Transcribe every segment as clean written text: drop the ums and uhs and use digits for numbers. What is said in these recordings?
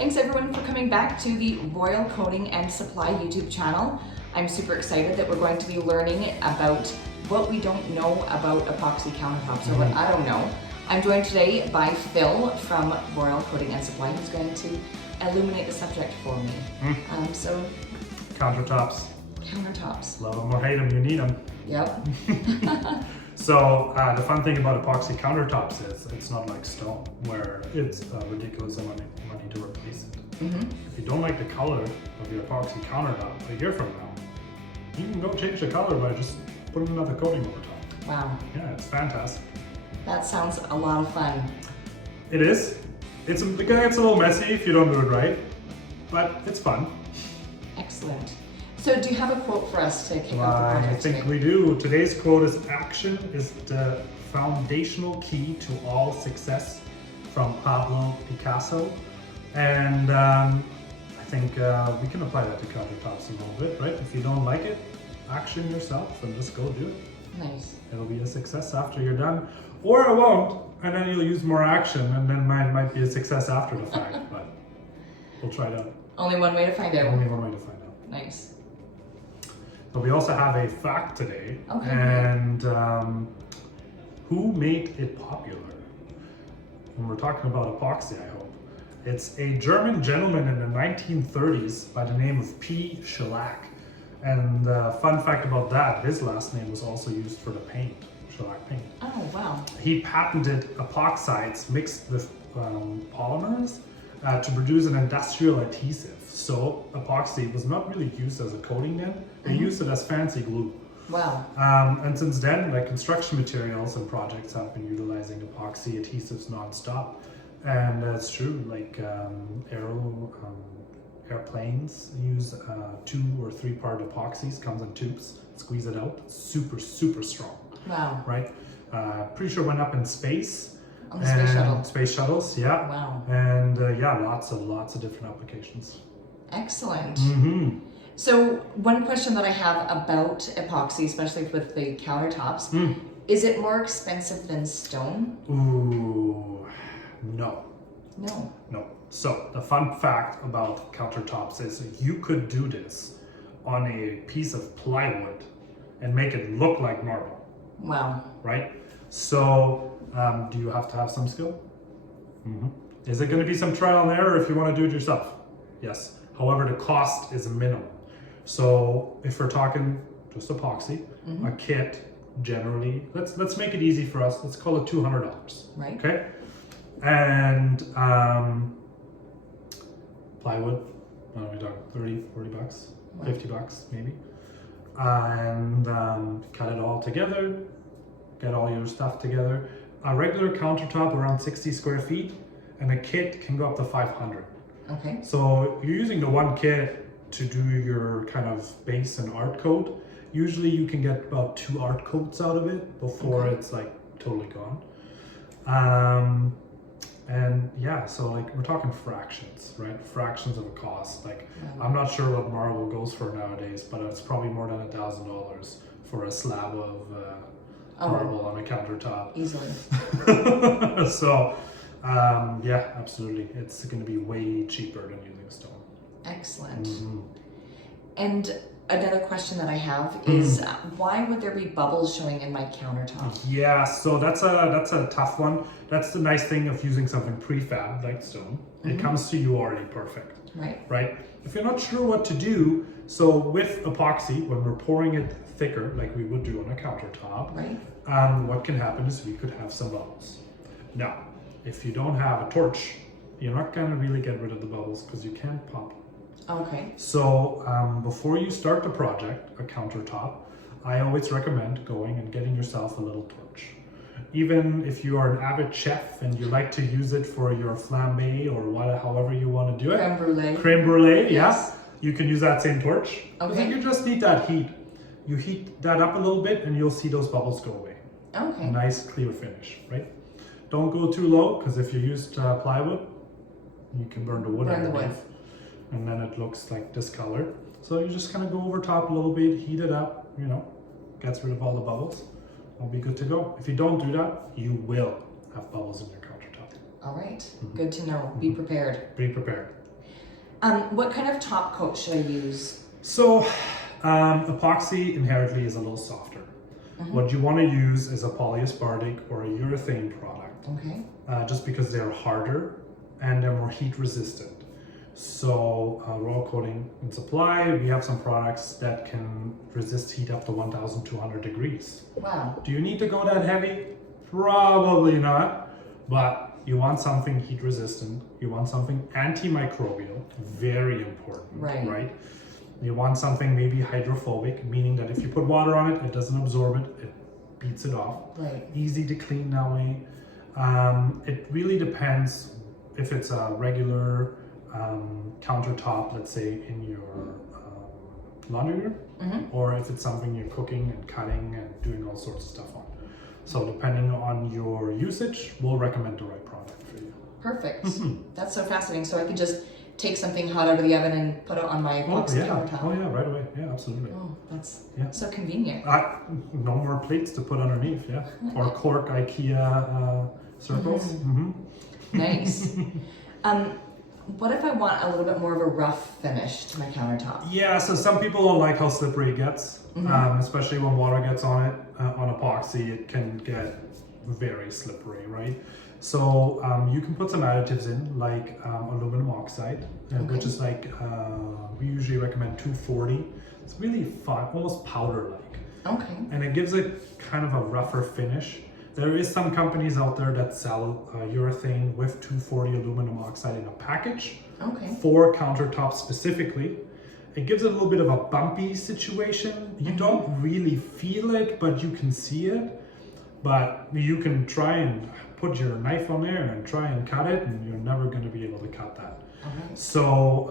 Thanks everyone for coming back to the Royal Coating and Supply YouTube channel. I'm super excited that we're going to be learning about what we don't know about epoxy countertops, or what I don't know. I'm joined today by Phil from Royal Coating and Supply, who's going to illuminate the subject for me. So Countertops. Countertops. Love them or hate them, you need them. Yep. So the fun thing about epoxy countertops is it's not like stone, where it's a ridiculous amount of money to replace it. If you don't like the color of your epoxy countertop a year from now, you can go change the color by just putting another coating over top. Wow. Yeah, it's fantastic. That sounds a lot of fun. It is. It gets a little messy if you don't do it right, but it's fun. Excellent. So do you have a quote for us to kick off the I project think today? we do. Today's quote is "Action is the foundational key to all success," from Pablo Picasso. And I think we can apply that to countertops a little bit, right? If you don't like it, action yourself and just go do it. Nice. It'll be a success after you're done. Or it won't, and then you'll use more action, and then mine might be a success after the fact, but we'll try it out. Only one way to find out. Only one way to find out. Nice. But we also have a fact today, Okay. and who made it popular? When we're talking about epoxy, I hope. It's a German gentleman in the 1930s by the name of P. Shellac. And fun fact about that, his last name was also used for the paint, shellac paint. Oh, wow. He patented epoxides mixed with polymers to produce an industrial adhesive. So epoxy was not really used as a coating then, they used it as fancy glue. Wow. And since then, like, construction materials and projects have been utilizing epoxy adhesives nonstop. And it's true, like airplanes use 2 or 3 part epoxies, comes in tubes, squeeze it out, it's super, super strong. Wow. Right? Pretty sure went up in space. On the space shuttle. Space shuttles, yeah. Wow. And yeah, lots of different applications. Excellent. Mm-hmm. So one question that I have about epoxy, especially with the countertops, is it more expensive than stone? Ooh, no. No. No. So the fun fact about countertops is you could do this on a piece of plywood and make it look like marble, Wow. right? So do you have to have some skill? Is it going to be some trial and error if you want to do it yourself? Yes. However, the cost is minimal. So if we're talking just epoxy, a kit generally, let's make it easy for us. Let's call it $200. Right. Okay. And plywood, what are we talking? 30, 40 bucks, Wow. 50 bucks maybe. And cut it all together, get all your stuff together. A regular countertop around 60 square feet, and a kit can go up to 500. Okay. So you're using the one kit to do your kind of base and art coat. Usually you can get about 2 art coats out of it before it's like totally gone. And yeah, so like we're talking fractions, right? Fractions of a cost. Like I'm not sure what marble goes for nowadays, but it's probably more than $1,000 for a slab of marble on a countertop. Easily. So yeah, absolutely. It's going to be way cheaper than using stone. Excellent. And another question that I have is why would there be bubbles showing in my countertop? Yeah, so that's a tough one. That's the nice thing of using something prefab like stone. It comes to you already perfect. Right. Right? If you're not sure what to do, so with epoxy, when we're pouring it thicker, like we would do on a countertop, Right. what can happen is we could have some bubbles. Now, if you don't have a torch, you're not going to really get rid of the bubbles because you can't pop. Okay. So before you start the project, a countertop, I always recommend going and getting yourself a little torch. Even if you are an avid chef and you like to use it for your flambe or however you want to do it. Creme brulee. Creme brulee, Yes. yeah. You can use that same torch. Okay. You just need that heat. You heat that up a little bit and you'll see those bubbles go away. Okay. Nice clear finish, right? Don't go too low, because if you used plywood, you can burn the wood Burn the underneath. wood. And then it looks like discolored. So you just kind of go over top a little bit, heat it up, gets rid of all the bubbles. I'll be good to go. If you don't do that, you will have bubbles in your countertop. All right. Good to know. Be prepared. Be prepared. What kind of top coat should I use? So epoxy inherently is a little softer. What you want to use is a polyaspartic or a urethane product. Okay. Just because they're harder and they're more heat resistant. So Royal Coating and Supply, we have some products that can resist heat up to 1,200 degrees. Wow. Do you need to go that heavy? Probably not, but you want something heat resistant. You want something antimicrobial, very important, right? You want something maybe hydrophobic, meaning that if you put water on it, it doesn't absorb it, it beats it off. Right. Easy to clean that way. It really depends if it's a regular countertop, let's say in your laundry room, or if it's something you're cooking and cutting and doing all sorts of stuff on. So depending on your usage, we'll recommend the right product for you. Perfect. That's so fascinating. So I could just take something hot out of the oven and put it on my epoxy countertop. Oh yeah, right away. Yeah, absolutely. Oh, that's Yeah. so convenient. No more plates to put underneath, yeah. Or cork IKEA circles. Nice. What if I want a little bit more of a rough finish to my countertop? Yeah, so some people don't like how slippery it gets, especially when water gets on it. On epoxy, it can get very slippery, right? So you can put some additives in, like aluminum oxide, which is like, we usually recommend 240. It's really fun, almost powder-like. Okay. And it gives it kind of a rougher finish. There is some companies out there that sell urethane with 240 aluminum oxide in a package for countertops specifically. It gives it a little bit of a bumpy situation. You don't really feel it, but you can see it. But you can try and put your knife on there and try and cut it, and you're never going to be able to cut that. So,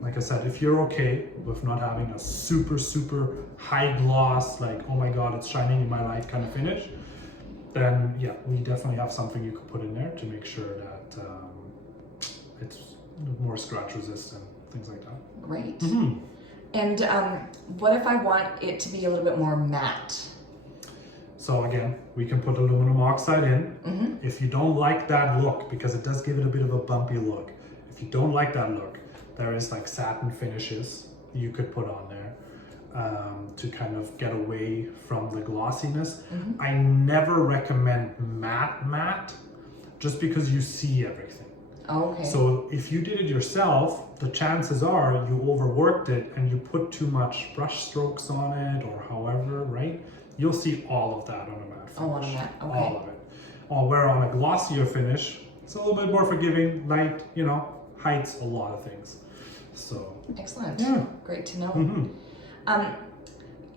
like I said, if you're okay with not having a super, super high gloss, like, oh my God, it's shining in my light kind of finish, then yeah, we definitely have something you could put in there to make sure that it's more scratch resistant, things like that. Great. And what if I want it to be a little bit more matte? So again, we can put aluminum oxide in. If you don't like that look, because it does give it a bit of a bumpy look, if you don't like that look, there is like satin finishes you could put on there to kind of get away from the glossiness. I never recommend matte, just because you see everything. Okay. So if you did it yourself, the chances are you overworked it and you put too much brush strokes on it or however, right? You'll see all of that on a matte finish. Oh, on a matte, okay. All of it. Where on a glossier finish, it's a little bit more forgiving, light, hides a lot of things. So. Excellent. Yeah. Great to know.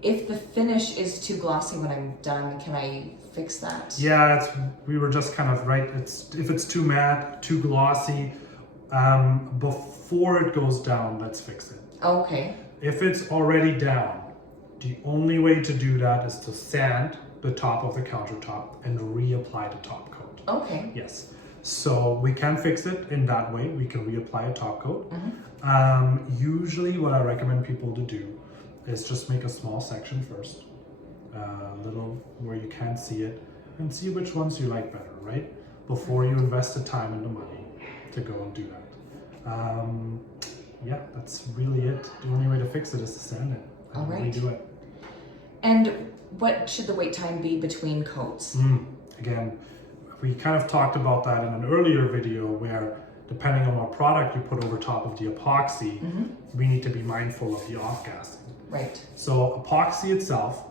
If the finish is too glossy when I'm done, can I fix that? Yeah, we were just kind of right. If it's too matte, too glossy, before it goes down, let's fix it. Okay. If it's already down, the only way to do that is to sand the top of the countertop and reapply the top coat. Okay. Yes. So we can fix it in that way. We can reapply a top coat. Usually what I recommend people to do is just make a small section first, little where you can't see it, and see which ones you like better, right? Before you invest the time and the money to go and do that. Yeah, that's really it. The only way to fix it is to sand it and redo it. And what should the wait time be between coats? Again, we kind of talked about that in an earlier video where depending on what product you put over top of the epoxy, we need to be mindful of the off-gassing. Right. So epoxy itself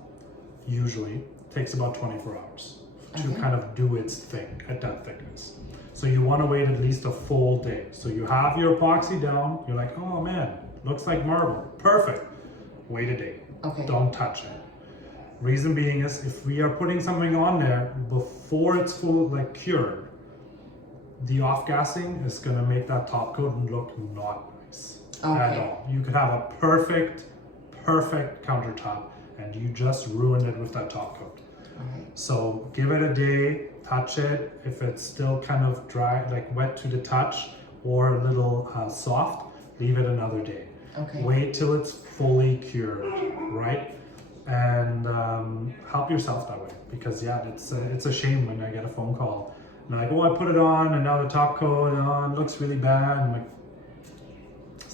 usually takes about 24 hours to kind of do its thing at that thickness. So you want to wait at least a full day. So you have your epoxy down, you're like, oh man, looks like marble, perfect. Wait a day, don't touch it. Reason being is if we are putting something on there before it's full, like cured, the off-gassing is going to make that top coat look not nice at all. You could have a perfect countertop and you just ruined it with that top coat. So give it a day, touch it. If it's still kind of dry, like wet to the touch or a little soft, leave it another day. Wait till it's fully cured, right? And help yourself that way, because yeah, it's a shame when I get a phone call and like, oh, I put it on and now the top coat on looks really bad. I'm like,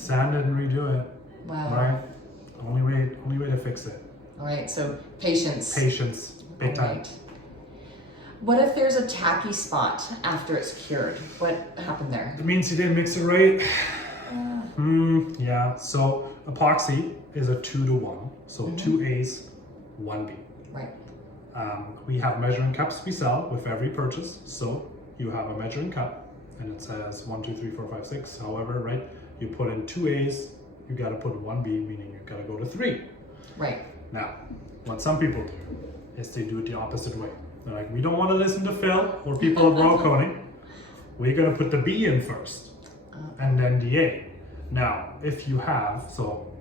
sand it and redo it. Wow. Right? Only way to fix it. All right, so patience. Patience, big time. Right. What if there's a tacky spot after it's cured? What happened there? It means you didn't mix it right. Yeah, so epoxy is a 2-to-1. So 2 A's, 1 B. Right. We have measuring cups we sell with every purchase. So you have a measuring cup and it says 1, 2, 3, 4, 5, 6. However, right, you put in 2 A's, you got to put 1 B, meaning you got to go to 3. Right. Now, what some people do is they do it the opposite way. They're like, we don't want to listen to Phil or people at Royal Coating. We're going to put the B in first and then the A. Now, if you have, so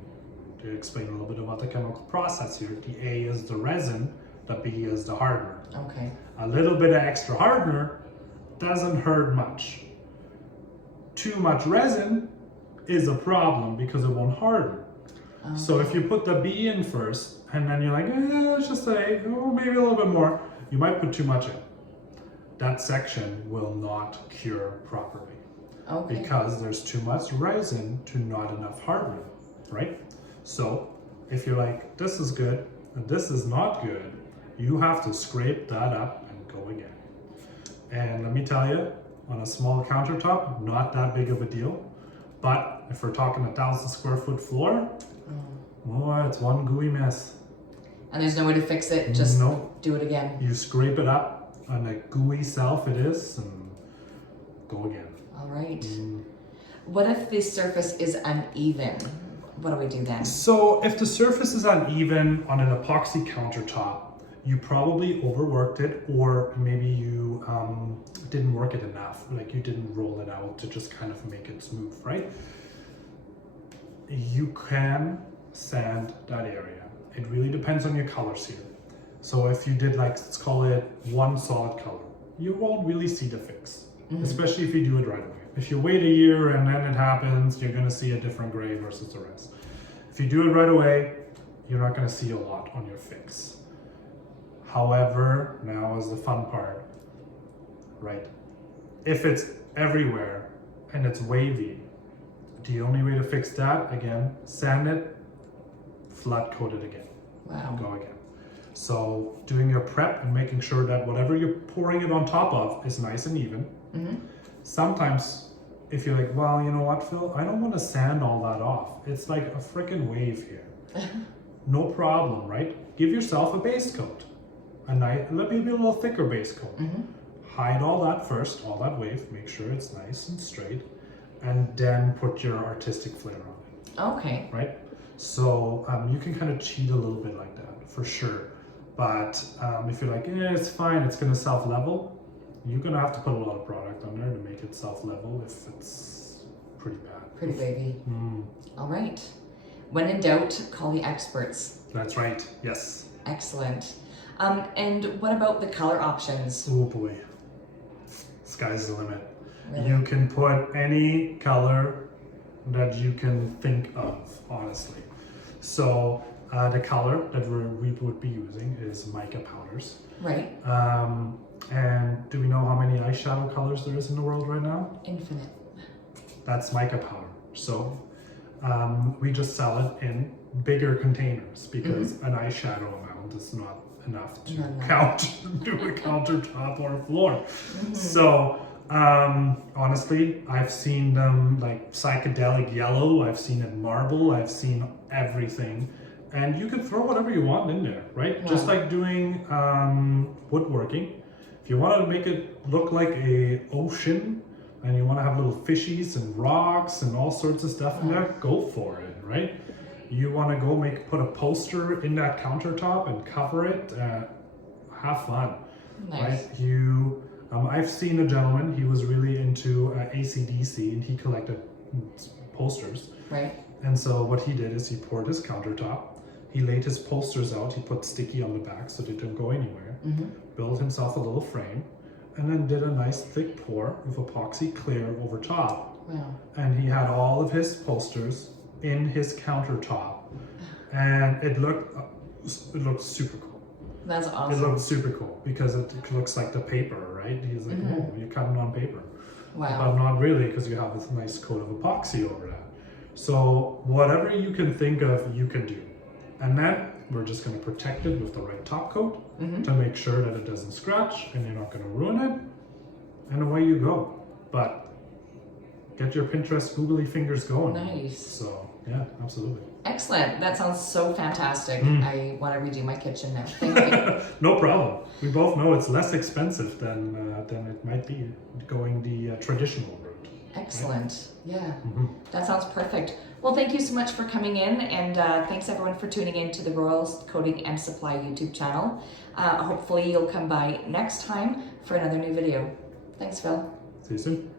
to explain a little bit about the chemical process here, the A is the resin, the B is the hardener. Okay. A little bit of extra hardener doesn't hurt much. Too much resin is a problem because it won't harden. So if you put the B in first and then you're like, let's just say, oh, maybe a little bit more, you might put too much in. That section will not cure properly. Okay. Because there's too much resin to not enough hardener, right? So if you're like, this is good and this is not good, you have to scrape that up and go again. And let me tell you, on a small countertop, not that big of a deal. But if we're talking 1,000 square foot floor, it's one gooey mess. And there's no way to fix it, just Nope. do it again. You scrape it up on a gooey self it is and go again. All right. What if the surface is uneven? What do we do then? So if the surface is uneven on an epoxy countertop, you probably overworked it, or maybe you didn't work it enough. Like you didn't roll it out to just kind of make it smooth, right? You can sand that area. It really depends on your colors here. So if you did like, let's call it one solid color, you won't really see the fix, especially if you do it right away. If you wait a year and then it happens, you're gonna see a different gray versus the rest. If you do it right away, you're not gonna see a lot on your fix. However, now is the fun part, right? If it's everywhere and it's wavy, the only way to fix that, again, sand it, flat coat it again. Wow. Go again. So doing your prep and making sure that whatever you're pouring it on top of is nice and even. Sometimes if you're like, well, you know what, Phil, I don't want to sand all that off. It's like a freaking wave here. No problem, right? Give yourself a base coat. Maybe a little thicker base coat. Hide all that first, all that wave, make sure it's nice and straight, and then put your artistic flair on it. Okay. Right? So you can kind of cheat a little bit like that, for sure. But if you're like, it's fine, it's gonna self-level, you're gonna have to put a lot of product on there to make it self-level if it's pretty bad. Pretty wavy. All right. When in doubt, call the experts. That's right, yes. Excellent. And what about the color options? Oh boy, sky's the limit. Really? You can put any color that you can think of, honestly. So the color that we would be using is mica powders. Right. And do we know how many eyeshadow colors there is in the world right now? Infinite. That's mica powder. So we just sell it in bigger containers because an eyeshadow amount is not enough to do a countertop or a floor. So honestly, I've seen them like psychedelic yellow, I've seen it marble, I've seen everything. And you can throw whatever you want in there, right? Wow. Just like doing woodworking. If you want to make it look like a ocean and you want to have little fishies and rocks and all sorts of stuff in there, go for it, right? You want to go put a poster in that countertop and cover it, have fun, Nice. right? I've seen a gentleman, he was really into AC/DC and he collected posters. Right. And so what he did is he poured his countertop, he laid his posters out, he put sticky on the back so they didn't go anywhere, built himself a little frame, and then did a nice thick pour of epoxy clear over top. Wow. And he had all of his posters in his countertop, and it looked super cool. That's It awesome. looked super cool because it looks like the paper, right? He's like, oh, you're cutting on paper. Wow. But not really, because you have this nice coat of epoxy over that. So whatever you can think of, you can do. And then we're just going to protect it with the right top coat to make sure that it doesn't scratch and you're not going to ruin it. And away you go. But get your Pinterest googly fingers going. Nice. So yeah, absolutely. Excellent. That sounds so fantastic. I want to redo my kitchen now. Thank you. No problem. We both know it's less expensive than it might be going the traditional route. Excellent. Right? Yeah, that sounds perfect. Well, thank you so much for coming in, and thanks everyone for tuning in to the Royal Coating and Supply YouTube channel. Hopefully you'll come by next time for another new video. Thanks, Phil. See you soon.